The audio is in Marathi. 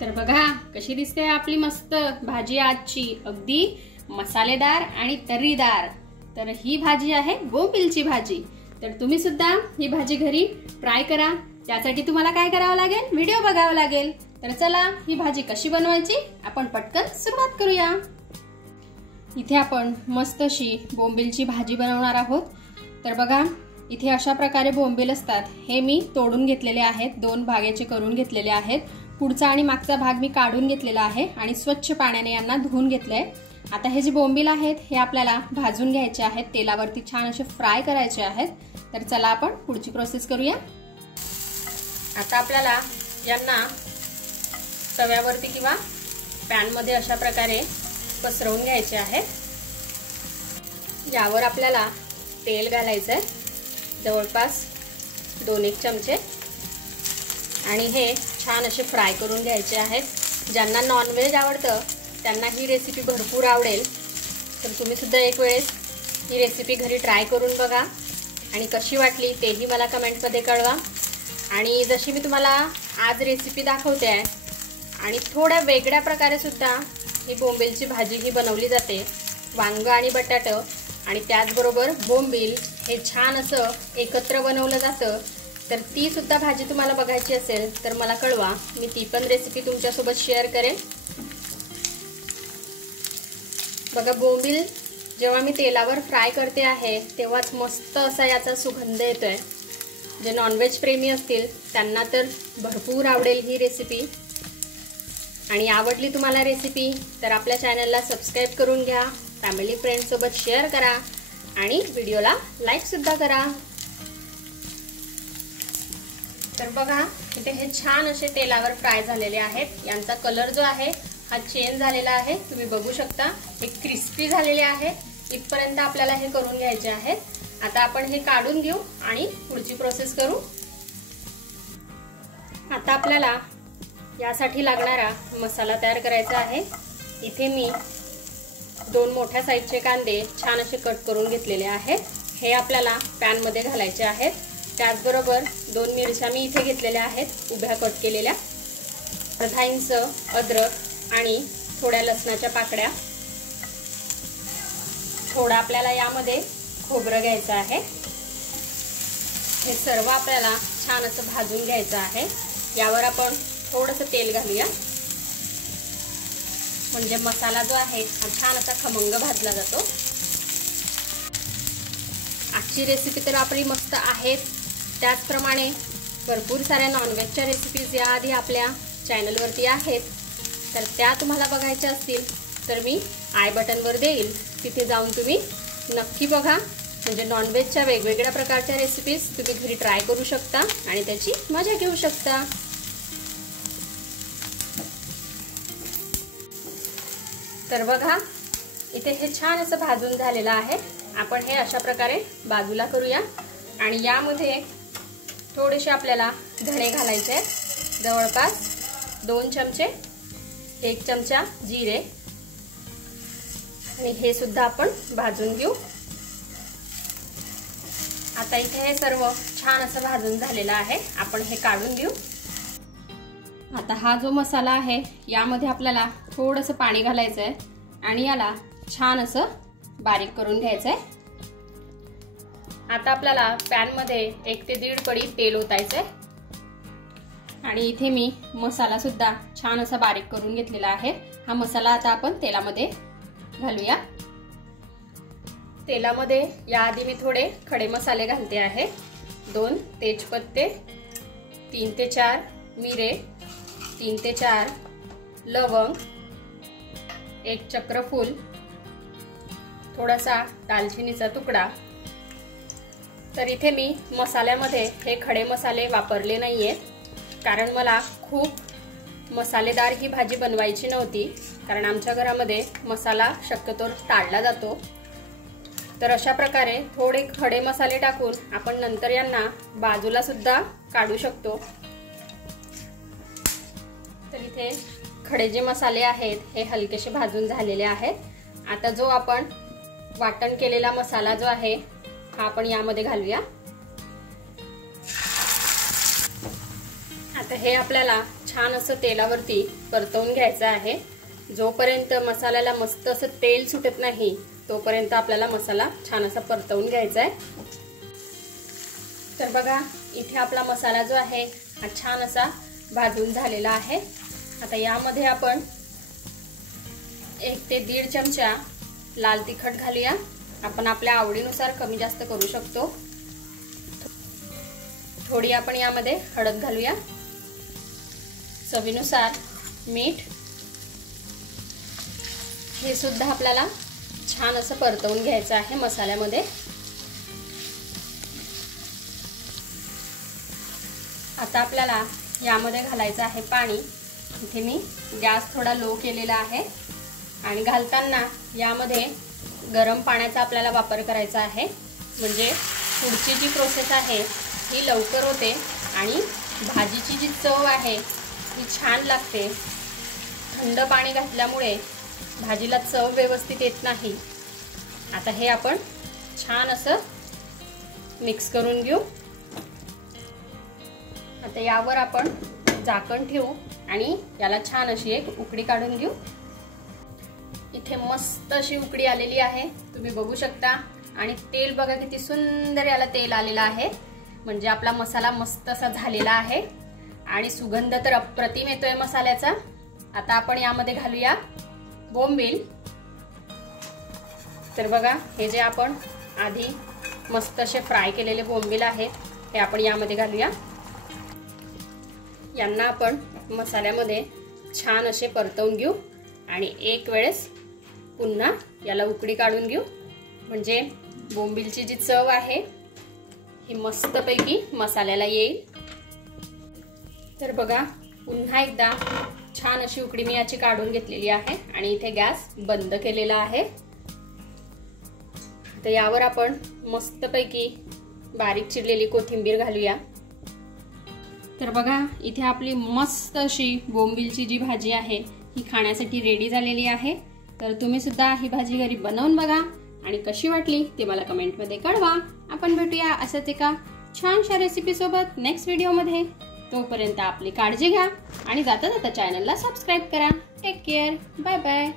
तर बघा कशी दिसते आपली मस्त भाजी आजची, अगदी मसालेदार आणि तर्रीदार। तर ही भाजी आहे बोंबिलची भाजी। तर तुम्ही सुद्धा ही भाजी घरी ट्राय करा। त्यासाठी तुम्हाला काय करावं लागेल, व्हिडिओ बघावा लागेल। तर चला ही भाजी कशी बनवायची आपण पटकन सुरुवात करूया। इथे आपण मस्त अशी बोंबिलची भाजी बनवणार आहोत। तर बघा इथे अशा प्रकारे बोंबील असतात, हे मी तोडून घेतलेले आहेत, 2 भागाचे करून घेतलेले आहेत। पुढचा आणि मागचा भाग मी काढून घेतलेला आहे आणि स्वच्छ पाण्याने यांना धुवून घेतलंय। आता हे जे बोंबील आहेत हे आपल्याला भाजून घ्यायचे आहेत, तेलावरती छान असे फ्राय करायचे आहेत। तर चला आपण पुढची प्रोसेस करूया। आता आपल्याला यांना तव्यावरती किंवा पॅन मध्ये अशा प्रकारे पसरवून घ्यायचे आहे। यावर आपल्याला तेल घालायचं आहे, जवळपास 2-1 चमचे, आणि हे छान असे फ्राय करून घ्यायचे आहेत। ज्यांना नॉनव्हेज आवडतं त्यांना ही रेसिपी भरपूर आवडेल। तर तुम्ही सुद्धा एक वेळेस ही रेसिपी घरी ट्राय करून बघा आणि कशी वाटली तेही मला कमेंटमध्ये कळवा। आणि जशी मी तुम्हाला आज रेसिपी दाखवते आहे आणि थोड्या वेगळ्या प्रकारे सुद्धा ही बोंबीलची भाजी ही बनवली जाते। वांग आणि बटाटा आणि त्याचबरोबर बोंबील हे छान असं एकत्र बनवलं जातं। तर ती सुद्धा भाजी तुम्हाला बघायची असेल तर मला कळवा, मी ती पण रेसिपी तुमच्यासोबत शेअर करेन। बघा बोंबील जेव्हा मी तेलावर फ्राय करते आहे तेव्हाच मस्त असा याचा सुगंध येतोय। जे नॉनव्हेज प्रेमी असतील त्यांना तर भरपूर आवडेल ही रेसिपी। आणि आवडली तुम्हाला रेसिपी तर आपल्या चॅनलला सबस्क्राइब करून घ्या, फॅमिली फ्रेंड सोबत शेअर करा आणि व्हिडिओला लाईक सुद्धा करा। तर बघा इथे हे छान असे तेलावर फ्राय झालेले आहेत। यांचा कलर जो आहे हा चेंज झालेला आहे, तुम्ही बघू शकता। हे क्रिस्पी झालेले आहे, इथपर्यंत आपल्याला हे करून घ्यायचे आहे। आता आपण हे काढून घेऊ आणि पुढची प्रोसेस करू। आता आपल्याला यासाठी लागणारा मसाला तयार करायचा आहे। इथे मी 2 मोठ्या साईजचे कांदे छान असे कट करून घेतलेले आहेत, हे आपल्याला पॅन मध्ये घालायचे आहेत। त्याचबरोबर 2 मिरच्या मी इथे घेतलेल्या आहेत उभ्या कट केलेल्या, अर्धा इंच अद्रक आणि थोड्या लसणाच्या पाकळ्या। थोडा आपल्याला यामध्ये खोबरं घ्यायचं आहे। हे सर्व आपल्याला छान असं भाजून घ्यायचं आहे। यावर आपण थोडंसं तेल घालूया, म्हणजे मसाला जो आहे हा छान असा खमंग भाजला जातो। आजची रेसिपी तर आपली मस्त आहे, त्याचप्रमाणे भरपूर साऱ्या नॉनव्हेजच्या रेसिपीज याआधी आपल्या चॅनलवरती आहेत। तर त्या तुम्हाला बघायच्या असतील तर मी आय बटनवर देईल, तिथे जाऊन तुम्ही नक्की बघा। म्हणजे नॉनव्हेजच्या वेगवेगळ्या प्रकारच्या रेसिपीज तुम्ही घरी ट्राय करू शकता आणि त्याची मजा घेऊ शकता। तर बघा इथे हे छान असं भाजून झालेलं आहे। आपण हे अशा प्रकारे बाजूला करूया आणि यामध्ये थोडेसे आपल्याला धणे घालायचे आहेत, जवळपास 2 चमचे, 1 चमचा जिरे, आणि हे सुद्धा आपण भाजून घेऊ। आता इथे हे सर्व छान असं भाजून झालेलं आहे, आपण हे काढून घेऊ। आता हा जो मसाला आहे यामध्ये आपल्याला थोडंसं पाणी घालायचं आहे आणि याला छान असं बारीक करून घ्यायचं आहे। आता आपल्याला पॅन मध्ये 1 ते 1.5 कढी तेल ओतायचं आहे आणि इथे मी मसाला सुद्धा छान असा बारीक करून घेतलेला आहे। हा मसाला आता आपण तेलामध्ये घालूया। तेलामध्ये याआधी मी थोडे खडे मसाले घालते आहे, 2 तेजपत्ते, 3 ते 4 मिरे, 3 ते 4 लवंग, 1 चक्रफूल, थोडासा दालचिनीचा तुकडा। तर इथे मी मसाल्यामध्ये हे खडे मसाले वापरले नाहीये, कारण मला खूप मसालेदार ही भाजी बनवायची नव्हती, कारण आमच्या घरामध्ये मसाला शक्यतो टाळला जातो। तर अशा प्रकारे थोडे खडे मसाले टाकून आपण नंतर यांना बाजूला सुद्धा काढू शकतो। तर इथे खडे जे मसाले आहेत हे हलकेसे भाजून झालेले आहेत। आता जो आपण वाटण केलेला मसाला जो आहे हा आपण यामध्ये घालूया। आता हे आपल्याला छान असं तेलावरती परतवून घ्यायचं आहे। जोपर्यंत मसाल्याला मस्त असं तेल सुटत नाही तोपर्यंत आपल्याला मसाला छान असा परतवून घ्यायचा आहे। तर बघा इथे आपला मसाला जो आहे हा छान असा भाजून झालेला आहे। आता यामध्ये आपण 1 ते 1.5 चमचा लाल तिखट घालूया। आपण आपल्या आवडीनुसार कमी जास्त करू शकतो। थोडी आपण यामध्ये हळद घालूया, चवीनुसार मीठ। हे सुद्धा आपल्याला छान असं परतवून घ्यायचं आहे मसाल्यामध्ये। आता आपल्याला यामध्ये घालायचं आहे पाणी। इथे मी गॅस थोडा लो केलेला आहे आणि घालताना यामध्ये गरम पाण्याचा आपल्याला वापर करायचा आहे, म्हणजे पुढची जी प्रोसेस आहे ही लवकर होते आणि भाजीची जी चव आहे ही छान लागते। थंड पाणी घातल्यामुळे भाजीला चव व्यवस्थित येत नाही। आता हे आपण छान असं मिक्स करून घेऊ। आता यावर आपण झाकण ठेवू आणि याला छान अशी एक उकडी काढून घेऊ। इथे मस्त अशी उकडी आलेली आहे, तुम्ही बघू शकता। आणि तेल बघा किती सुंदर याला तेल आलेला आहे, म्हणजे आपला मसाला मस्त असा झालेला आहे आणि सुगंध तर अप्रतिम येतोय मसाल्याचा। आता आपण यामध्ये घालूया बोंबील। तर बघा हे जे आपण आधी मस्त असे फ्राय केलेले बोंबील आहे हे आपण यामध्ये घालूया। यांना आपण मसाल्यामध्ये छान असे परतवून घेऊ आणि एक वेळेस पुन्हा याला उकडी काढून घेऊ, म्हणजे बोंबीलची जी चव आहे ही मस्तपैकी मसाल्याला येईल। तर बघा पुन्हा एकदा छान अशी उकडी मी याची काढून घेतलेली आहे आणि इथे गॅस बंद केलेला आहे। तर यावर आपण मस्तपैकी बारीक चिरलेली कोथिंबीर घालूया। तर बघा इथे आपली मस्त अशी बोंबीलची जी भाजी आहे ही खाण्यासाठी रेडी झालेली आहे। तर तुम्ही सुद्धा ही भाजी घरी बनवून बघा आणि कशी वाटली ते मला कमेंटमध्ये कळवा। आपण भेटूया असंच एका छानशा रेसिपी सोबत नेक्स्ट व्हिडिओमध्ये। तोपर्यंत आपली काळजी घ्या आणि जाता जाता चॅनलला सबस्क्राईब करा। Take care, bye bye.